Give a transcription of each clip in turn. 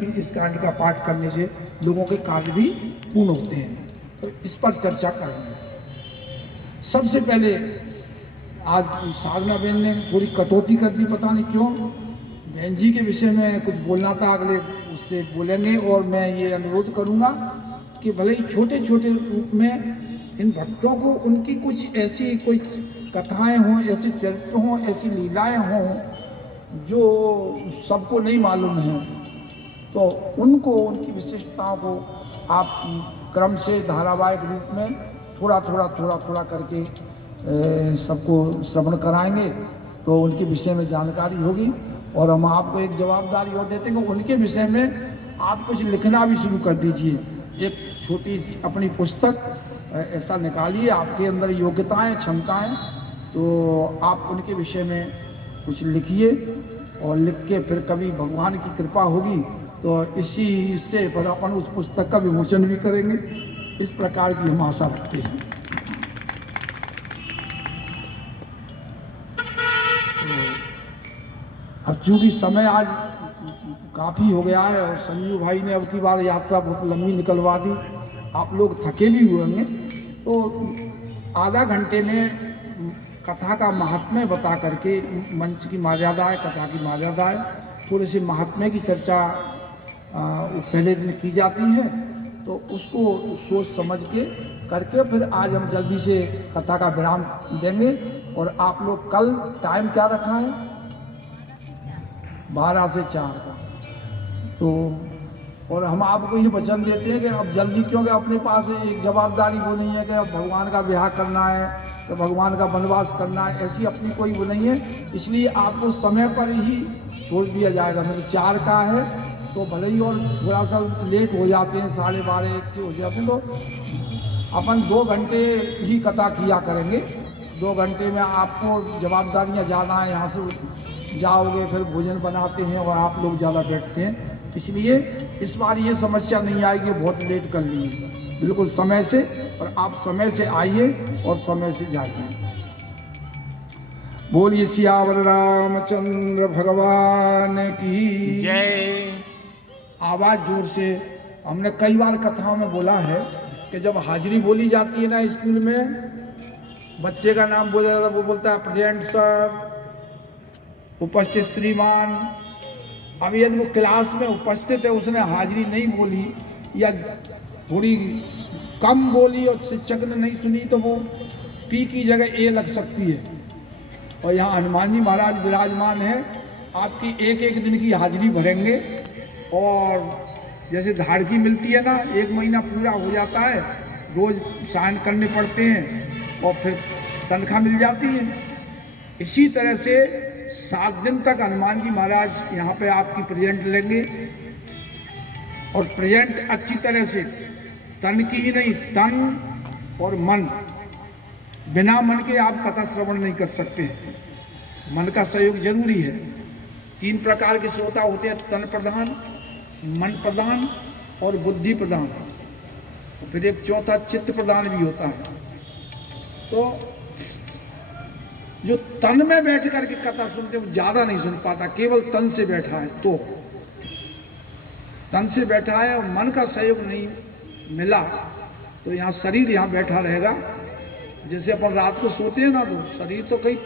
कि इस कांड का पाठ करने से लोगों के कार्य भी पूर्ण होते हैं। तो इस पर चर्चा करेंगे। सबसे पहले आज साधना बहन ने थोड़ी कटौती कर दी, पता नहीं क्यों। बहन जी के विषय में कुछ बोलना था, अगले उससे बोलेंगे। और मैं ये अनुरोध करूँगा कि भले ही छोटे छोटे रूप में इन भक्तों को उनकी कुछ ऐसी कोई कथाएं हों, ऐसे चरित्र हों, ऐसी लीलाएं हों जो सबको नहीं मालूम है, तो उनको, उनकी विशिष्टताओं को आप क्रम से धारावाहिक रूप में थोड़ा थोड़ा करके सबको श्रवण कराएंगे, तो उनके विषय में जानकारी होगी। और हम आपको एक जवाबदारी और देते हैं कि उनके विषय में आप कुछ लिखना भी शुरू कर दीजिए। एक छोटी सी अपनी पुस्तक ऐसा निकालिए, आपके अंदर योग्यताएं, क्षमताएं, तो आप उनके विषय में कुछ लिखिए। और लिख के फिर कभी भगवान की कृपा होगी तो इसी से फिर अपन उस पुस्तक का विमोचन भी करेंगे। इस प्रकार की हम आशा रखते हैं। अब चूंकि समय आज काफ़ी हो गया है और संजू भाई ने अब की बार यात्रा बहुत लंबी निकलवा दी, आप लोग थके भी हुए होंगे, तो आधा घंटे में कथा का महात्म्य बता करके, मंच की मर्यादा है, कथा की मर्यादा है, थोड़े से महात्म्य की चर्चा पहले दिन की जाती है, तो उसको सोच समझ के करके फिर आज हम जल्दी से कथा का विराम देंगे। और आप लोग कल टाइम क्या रखा है? 12 से 4 का। तो और हम आपको ये वचन देते हैं कि अब जल्दी, क्योंकि अपने पास एक जवाबदारी वो नहीं है कि अब भगवान का ब्याह करना है, तो भगवान का वनवास करना है, ऐसी अपनी कोई वो नहीं है। इसलिए आपको समय पर ही छोड़ दिया जाएगा। मतलब 4 का है तो भले ही और थोड़ा सा लेट हो जाते हैं, 12:30 1 से हो जाते हैं, तो अपन 2 घंटे ही कथा किया करेंगे। 2 घंटे में आपको जवाबदारियाँ ज़्यादा हैं, यहाँ से जाओगे फिर भोजन बनाते हैं और आप लोग ज़्यादा बैठते हैं, इसलिए इस बार ये समस्या नहीं आएगी बहुत लेट कर लिए। बिल्कुल समय से, और आप समय से आइए और समय से जाइए। बोलिए सियावर रामचंद्र भगवान की जय। आवाज जोर से। हमने कई बार कथाओं में बोला है कि जब हाजिरी बोली जाती है ना स्कूल में, बच्चे का नाम बोला जाता है, वो बोलता है प्रेजेंट सर, उपस्थित श्रीमान। अब यदि वो क्लास में उपस्थित है, उसने हाजिरी नहीं बोली या थोड़ी कम बोली और शिक्षक ने नहीं सुनी, तो वो पी की जगह ए लग सकती है। और यहाँ हनुमान जी महाराज विराजमान है, आपकी एक एक दिन की हाजिरी भरेंगे। और जैसे धाड़की मिलती है ना, 1 महीना पूरा हो जाता है, रोज साइन करने पड़ते हैं और फिर तनख्वाह मिल जाती है। इसी तरह से 7 दिन तक हनुमान जी महाराज यहाँ पे आपकी प्रेजेंट लेंगे। और प्रेजेंट अच्छी तरह से, तन की ही नहीं, तन और मन, बिना मन के आप कथा श्रवण नहीं कर सकते। मन का सहयोग जरूरी है। 3 प्रकार के श्रोता होते हैं, तन प्रधान, मन प्रधान और बुद्धि प्रधान। फिर एक चौथा चित्त प्रधान भी होता है। तो जो तन में बैठ करके कथा सुनते हैं वो ज्यादा नहीं सुन पाता, केवल तन से बैठा है तो। तन से बैठा है और मन का सहयोग नहीं मिला तो यहाँ शरीर यहाँ बैठा रहेगा। जैसे अपन रात को सोते हैं ना, तो शरीर तो कहीं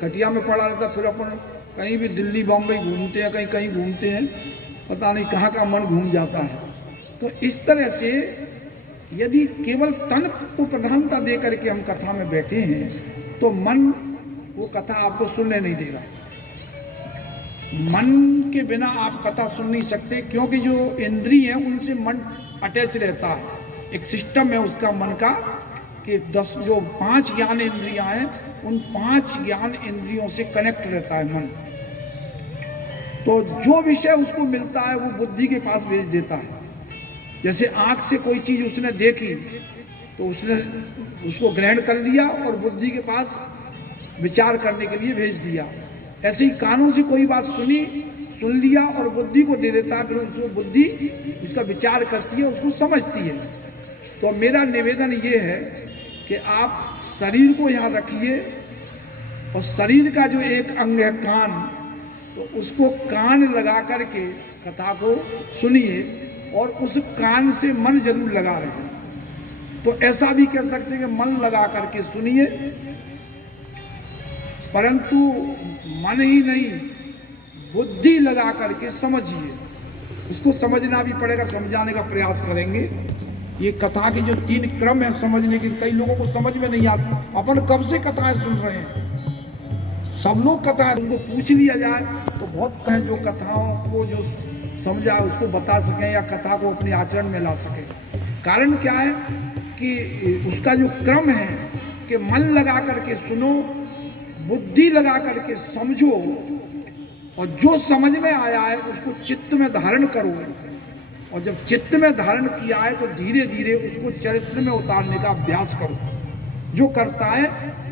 खटिया में पड़ा रहता, फिर अपन कहीं भी दिल्ली बॉम्बे घूमते हैं, कहीं कहीं घूमते हैं, पता नहीं कहाँ का मन घूम जाता है। तो इस तरह से यदि केवल तन को प्रधानता दे करके हम कथा में बैठे हैं तो मन वो कथा आपको सुनने नहीं देगा। मन के बिना आप कथा सुन नहीं सकते, क्योंकि जो इंद्रिय है उनसे मन अटैच रहता है। एक सिस्टम है उसका मन का कि 5 ज्ञान इंद्रियां हैं, उन 5 ज्ञान इंद्रियों से कनेक्ट रहता है मन। तो जो विषय उसको मिलता है वो बुद्धि के पास भेज देता है। जैसे आंख से कोई चीज उसने देखी तो उसने उसको ग्रहण कर लिया और बुद्धि के पास विचार करने के लिए भेज दिया। ऐसे ही कानों से कोई बात सुन लिया और बुद्धि को दे देता है, फिर उसको बुद्धि उसका विचार करती है, उसको समझती है। तो मेरा निवेदन ये है कि आप शरीर को यहाँ रखिए और शरीर का जो एक अंग है कान, तो उसको कान लगा करके कथा को सुनिए और उस कान से मन जरूर लगा रहे। तो ऐसा भी कह सकते हैं कि मन लगा करके सुनिए, परंतु मन ही नहीं बुद्धि लगा करके समझिए। उसको समझना भी पड़ेगा, समझाने का प्रयास करेंगे। ये कथा के जो 3 क्रम है समझने के, कई लोगों को समझ में नहीं आता। अपन कब से कथाएं सुन रहे हैं, सब लोग कथाएं, उनको पूछ लिया जाए तो बहुत कहें जो कथाओं को जो समझा उसको बता सकें या कथा को अपने आचरण में ला सकें। कारण क्या है कि उसका जो क्रम है कि मन लगा करके सुनो, बुद्धि लगा करके समझो, और जो समझ में आया है उसको चित्त में धारण करो, और जब चित्त में धारण किया है तो धीरे धीरे उसको चरित्र में उतारने का अभ्यास करो। जो करता है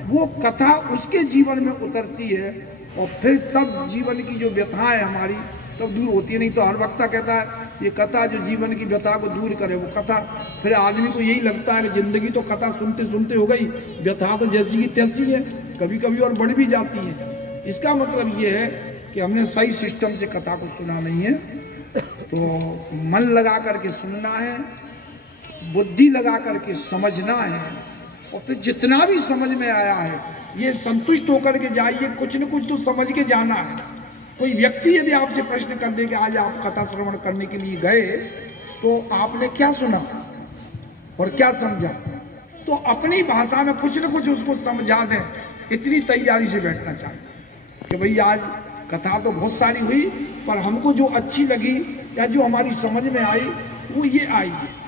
वो कथा उसके जीवन में उतरती है, और फिर तब जीवन की जो व्यथा है हमारी तब दूर होती है। नहीं तो हर वक्ता कहता है ये कथा जो जीवन की व्यथा को दूर करे वो कथा, फिर आदमी को यही लगता है कि जिंदगी तो कथा सुनते सुनते हो गई, व्यथा तो जैसी की तैसी है, कभी कभी और बढ़ भी जाती है। इसका मतलब ये है कि हमने सही सिस्टम से कथा को सुना नहीं है। तो मन लगा करके सुनना है, बुद्धि लगा करके समझना है, और फिर जितना भी समझ में आया है ये संतुष्ट होकर के जाइए। कुछ न कुछ तो समझ के जाना है। कोई व्यक्ति यदि आपसे प्रश्न कर दे कि आज आप कथा श्रवण करने के लिए गए तो आपने क्या सुना और क्या समझा, तो अपनी भाषा में कुछ न कुछ उसको समझा दें। इतनी तैयारी से बैठना चाहिए कि भाई आज कथा तो बहुत सारी हुई, पर हमको जो अच्छी लगी या जो हमारी समझ में आई वो ये आई है।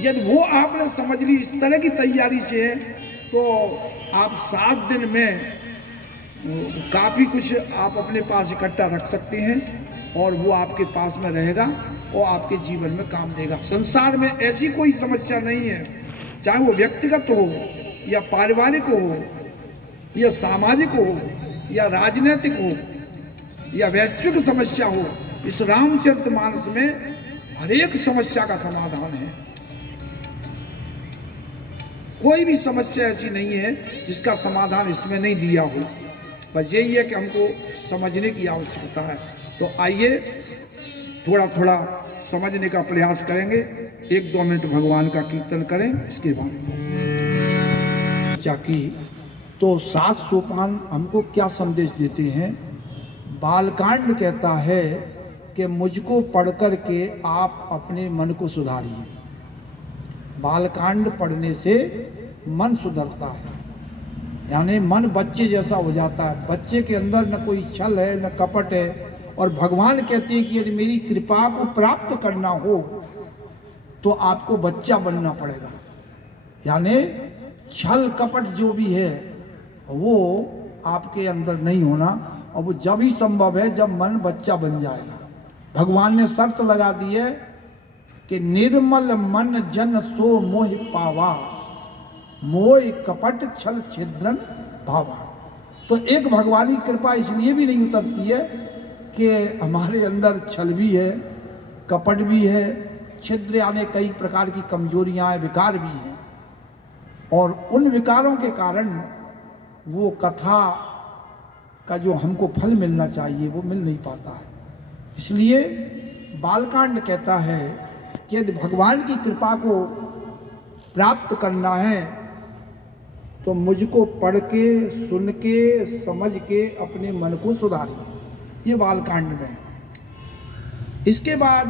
यदि वो आपने समझ ली इस तरह की तैयारी से है तो आप 7 दिन में काफ़ी कुछ आप अपने पास इकट्ठा रख सकते हैं, और वो आपके पास में रहेगा और आपके जीवन में काम देगा। संसार में ऐसी कोई समस्या नहीं है, चाहे वो व्यक्तिगत हो या पारिवारिक हो या सामाजिक हो या राजनीतिक हो या वैश्विक समस्या हो, इस रामचरितमानस में हर एक समस्या का समाधान है। कोई भी समस्या ऐसी नहीं है जिसका समाधान इसमें नहीं दिया हो। बस यही है कि हमको समझने की आवश्यकता है। तो आइए थोड़ा थोड़ा समझने का प्रयास करेंगे। 1-2 मिनट भगवान का कीर्तन करें। इसके बाद चर्चा की तो 7 सोपान हमको क्या संदेश देते हैं। बालकांड कहता है कि मुझको पढ़कर के आप अपने मन को सुधारिए। बालकांड पढ़ने से मन सुधरता है, यानी मन बच्चे जैसा हो जाता है। बच्चे के अंदर न कोई छल है न कपट है, और भगवान कहते हैं कि यदि मेरी कृपा को प्राप्त करना हो तो आपको बच्चा बनना पड़ेगा। यानी छल कपट जो भी है वो आपके अंदर नहीं होना, और वो जब ही संभव है जब मन बच्चा बन जाएगा। भगवान ने शर्त लगा दी है कि निर्मल मन जन सो मोह पावा, मोह कपट छल छिद्रन भावा। तो एक भगवानी कृपा इसलिए भी नहीं उतरती है कि हमारे अंदर छल भी है, कपट भी है, छिद्र यानी कई प्रकार की कमजोरियां हैं, विकार भी हैं, और उन विकारों के कारण वो कथा का जो हमको फल मिलना चाहिए वो मिल नहीं पाता है। इसलिए बालकांड कहता है कि यदि भगवान की कृपा को प्राप्त करना है तो मुझको पढ़ के, सुन के, समझ के अपने मन को सुधारिए। ये बालकांड में। इसके बाद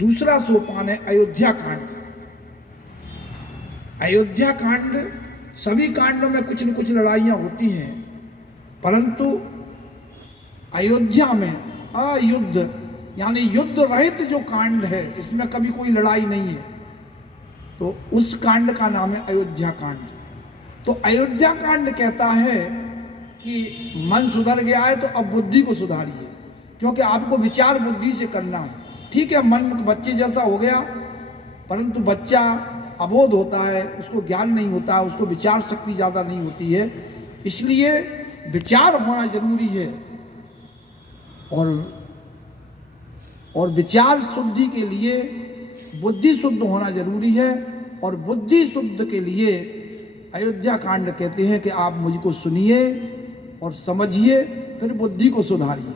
दूसरा सोपान है अयोध्या कांड। अयोध्या कांड, सभी कांडों में कुछ न कुछ लड़ाइयाँ होती हैं, परंतु अयोध्या में अयुद्ध यानी युद्ध रहित जो कांड है इसमें कभी कोई लड़ाई नहीं है, तो उस कांड का नाम है अयोध्या कांड। तो अयोध्या कांड कहता है कि मन सुधर गया है तो अब बुद्धि को सुधारिए, क्योंकि आपको विचार बुद्धि से करना है। ठीक है, मन बच्चे जैसा हो गया, परंतु बच्चा अबोध होता है, उसको ज्ञान नहीं होता, उसको विचार शक्ति ज़्यादा नहीं होती है, इसलिए विचार होना जरूरी है। और विचार शुद्धि के लिए बुद्धि शुद्ध होना जरूरी है, और बुद्धि शुद्ध के लिए अयोध्या कांड कहते हैं कि आप मुझको सुनिए और समझिए, फिर बुद्धि को सुधारिए।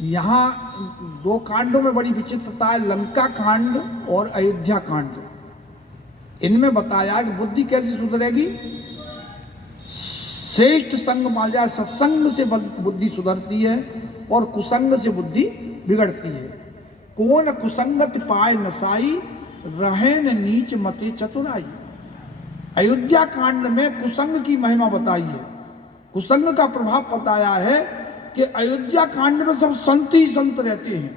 यहाँ दो कांडों में बड़ी विचित्रता है, लंका कांड और अयोध्या कांड। इनमें बताया कि बुद्धि कैसे सुधरेगी। श्रेष्ठ संग मान जाए, सत्संग से बुद्धि सुधरती है और कुसंग से बुद्धि बिगड़ती है। कौन कुसंगत पाए नसाई, रहे न नीच मते चतुराई। अयोध्या कांड में कुसंग की महिमा बताई है, कुसंग का प्रभाव बताया है कि अयोध्या कांड में सब संत ही संत रहते हैं।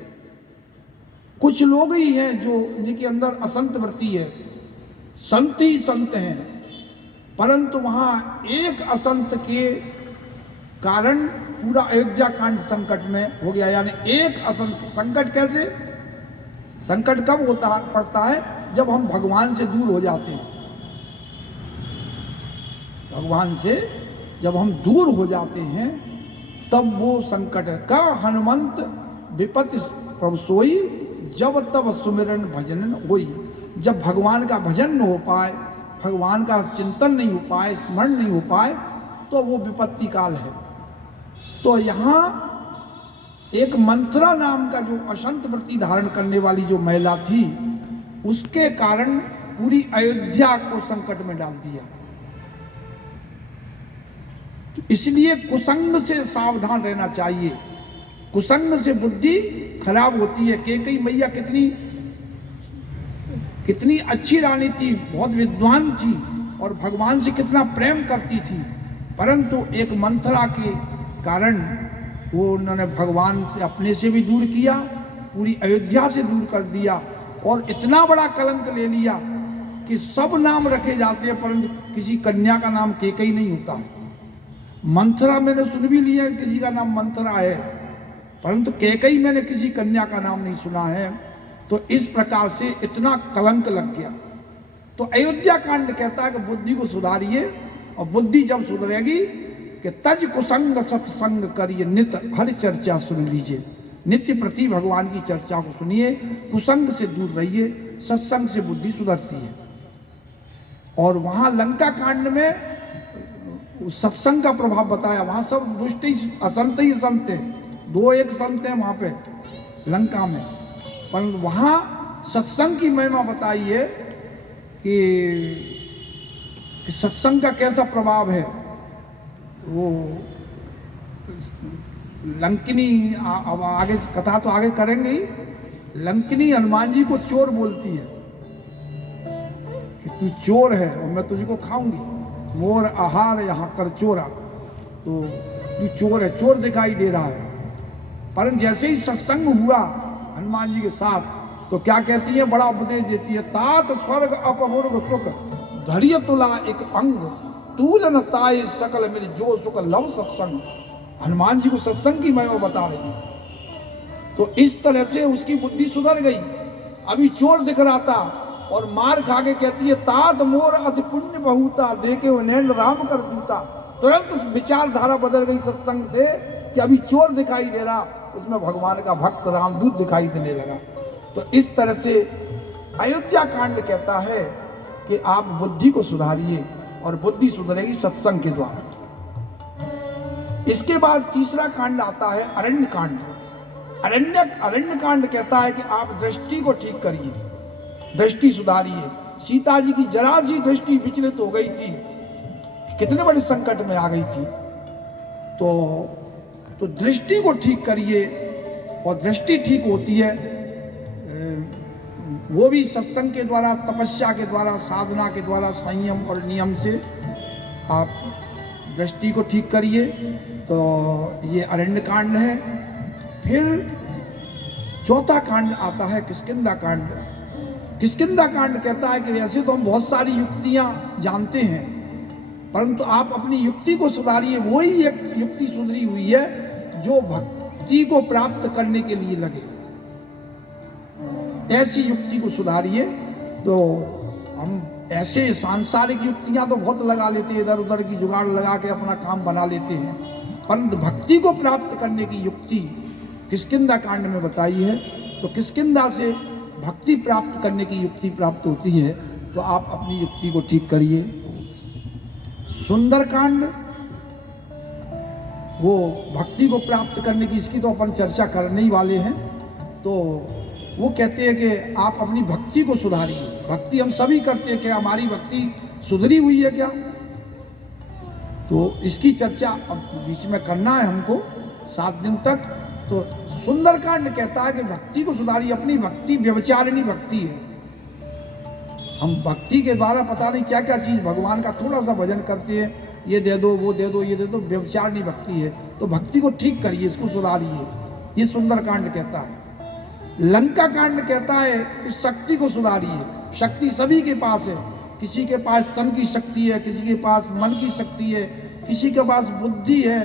कुछ लोग ही हैं जो जिनके अंदर असंत वृत्ति है, संत ही संत हैं। परंतु वहां एक असंत के कारण पूरा अयोध्या कांड संकट में हो गया। यानी एक असंत संकट कैसे, संकट कब होता पड़ता है जब हम भगवान से दूर हो जाते हैं। भगवान से जब हम दूर हो जाते हैं तब वो संकट है। का हनुमंत विपत्ति प्रभु सोई, जब तब सुमिरन भजन होई। जब भगवान का भजन न हो पाए, भगवान का चिंतन नहीं हो पाए, स्मरण नहीं हो पाए, तो वो विपत्ति काल है। तो यहाँ एक मंथरा नाम का जो अशंत वृत्ति धारण करने वाली जो महिला थी, उसके कारण पूरी अयोध्या को संकट में डाल दिया। तो इसलिए कुसंग से सावधान रहना चाहिए। कुसंग से बुद्धि खराब होती है। कैकेयी मैया कितनी अच्छी रानी थी, बहुत विद्वान थी और भगवान से कितना प्रेम करती थी, परंतु एक मंथरा के कारण वो उन्होंने भगवान से अपने से भी दूर किया, पूरी अयोध्या से दूर कर दिया और इतना बड़ा कलंक ले लिया कि सब नाम रखे जाते हैं परंतु किसी कन्या का नाम कैकेयी नहीं होता। मंथरा मैंने सुन भी लिया किसी का नाम मंथरा है, परंतु कैकेयी मैंने किसी कन्या का नाम नहीं सुना है। तो इस प्रकार से इतना कलंक लग गया। तो अयोध्या कांड कहता है कि बुद्धि को सुधारिए, और बुद्धि जब सुधरेगी कि तज कुसंग सत्संग करिए, नित्य हर चर्चा सुन लीजिए। नित्य प्रति भगवान की चर्चा को सुनिए, कुसंग से दूर रहिए, सत्संग से बुद्धि सुधरती है। और वहां लंका कांड में सत्संग का प्रभाव बताया। वहां सब दुष्ट ही असंत ही संत हैं, दो एक संत हैं वहां पे लंका में, पर वहां सत्संग की महिमा बताई है कि सत्संग का कैसा प्रभाव है। वो लंकिनी, अब आगे कथा तो आगे करेंगे ही, लंकिनी हनुमान जी को चोर बोलती है कि तू चोर है और मैं तुझको खाऊंगी, मोर आहार यहाँ कर चोरा। तो तू चोर है, चोर दिखाई दे रहा है। परंतु जैसे ही सत्संग हुआ हनुमान जी के साथ, तो क्या कहती है, बड़ा उपदेश देती है। तात स्वर्ग अपहुर्ग सुख, धैर्य तुला एक अंग, तूल न ताय सकल मेरी जो सुख लव सत्संग। हनुमान जी को सत्संग की महिमा बता रही। तो इस तरह से उसकी बुद्धि सुधर गई। अभी चोर दिख रहा था और मार खा के कहती है, तात मोर अति पुण्य बहुता, देखे नैन राम कर दूता। तुरंत विचारधारा बदल गई सत्संग से कि अभी चोर दिखाई दे रहा, उसमें भगवान का भक्त रामदूत दिखाई देने लगा। तो इस तरह से अयोध्या कांड कहता है कि आप बुद्धि को सुधारिए, और बुद्धि सुधरेगी सत्संग के द्वारा। इसके बाद तीसरा कांड आता है अरण्य कांड। अरण्य कांड कहता है कि आप दृष्टि को ठीक करिए, दृष्टि सुधारिए। सीता जी की जरा सी दृष्टि विचलित हो गई थी, कितने बड़े संकट में आ गई थी। तो दृष्टि को ठीक करिए, और दृष्टि ठीक होती है वो भी सत्संग के द्वारा, तपस्या के द्वारा, साधना के द्वारा, संयम और नियम से आप दृष्टि को ठीक करिए। तो ये अरण्य कांड है। फिर चौथा कांड आता है किष्किंधा कांड। किष्किंधा कांड कहता है कि वैसे तो हम बहुत सारी युक्तियां जानते हैं, परंतु आप अपनी युक्ति को सुधारिए। वही एक युक्ति सुधरी हुई है जो भक्ति को प्राप्त करने के लिए लगे, ऐसी युक्ति को सुधारिए। तो हम ऐसे सांसारिक युक्तियां तो बहुत लगा लेते हैं, इधर उधर की जुगाड़ लगा के अपना काम बना लेते हैं, परंतु भक्ति को प्राप्त करने की युक्ति किष्किंधा कांड में बताई है। तो किष्किंधा से भक्ति प्राप्त करने की युक्ति प्राप्त होती है। तो आप अपनी युक्ति को ठीक करिए। सुंदरकांड वो भक्ति को प्राप्त करने की, इसकी तो अपन चर्चा करने ही वाले हैं। तो वो कहते हैं कि आप अपनी भक्ति को सुधारिए। भक्ति हम सभी करते हैं, क्या हमारी भक्ति सुधरी हुई है क्या? तो इसकी चर्चा अब बीच में करना है हमको 7 दिन तक। तो सुंदरकांड कहता है कि भक्ति को सुधारिए। अपनी भक्ति व्यभिचारिणी भक्ति है। हम भक्ति के द्वारा पता नहीं क्या क्या चीज, भगवान का थोड़ा सा भजन करते हैं, ये दे दो, वो दे दो, ये दे दो, व्यभिचारिणी भक्ति है। तो भक्ति को ठीक करिए, इसको सुधारिए। ये सुंदरकांड कहता है। लंका कांड कहता है कि शक्ति को सुधारिए। शक्ति सभी के पास है। किसी के पास तन की शक्ति है, किसी के पास मन की शक्ति है, किसी के पास बुद्धि है,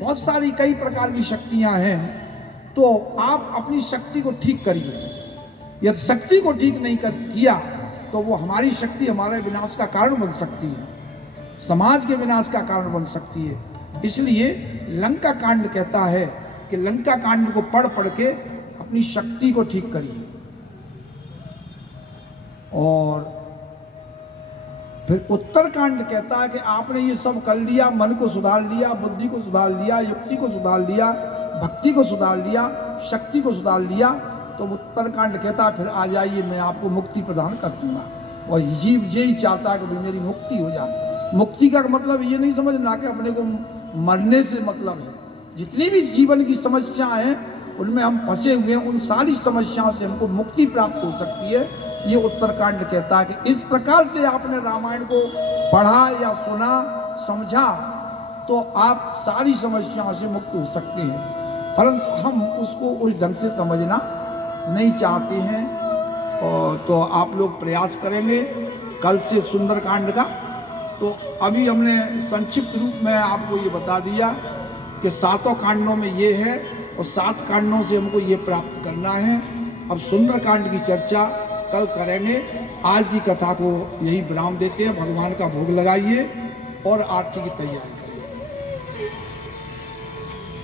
बहुत सारी कई प्रकार की शक्तियां हैं। तो आप अपनी शक्ति को ठीक करिए। यदि शक्ति को ठीक नहीं किया तो वो हमारी शक्ति हमारे विनाश का कारण बन सकती है, समाज के विनाश का कारण बन सकती है। इसलिए लंका कांड कहता है कि लंका कांड को पढ़ के अपनी शक्ति को ठीक करिए। और फिर उत्तरकांड कहता है कि आपने ये सब कर लिया, मन को सुधार लिया, बुद्धि को सुधार लिया, युक्ति को सुधार लिया, भक्ति को सुधार लिया, शक्ति को सुधार लिया, तो उत्तरकांड कहता है फिर आ जाइए, मैं आपको मुक्ति प्रदान कर दूंगा। और जीव यही चाहता है कि भाई मेरी मुक्ति हो जाए। मुक्ति का मतलब ये नहीं समझना कि अपने को मरने से मतलब है। जितनी भी जीवन की समस्याएं हैं उनमें हम फंसे हुए हैं, उन सारी समस्याओं से हमको मुक्ति प्राप्त हो सकती है। ये उत्तरकांड कहता है कि इस प्रकार से आपने रामायण को पढ़ा या सुना, समझा, तो आप सारी समस्याओं से मुक्त हो सकते हैं। परंतु हम उसको उस ढंग से समझना नहीं चाहते हैं। और तो आप लोग प्रयास करेंगे कल से सुंदरकांड का। तो अभी हमने संक्षिप्त रूप में आपको ये बता दिया कि 7 कांडों में ये है और 7 कांडों से हमको ये प्राप्त करना है। अब सुंदरकांड की चर्चा कल करेंगे। आज की कथा को यही विराम देते हैं। भगवान का भोग लगाइए और आरती की तैयारी।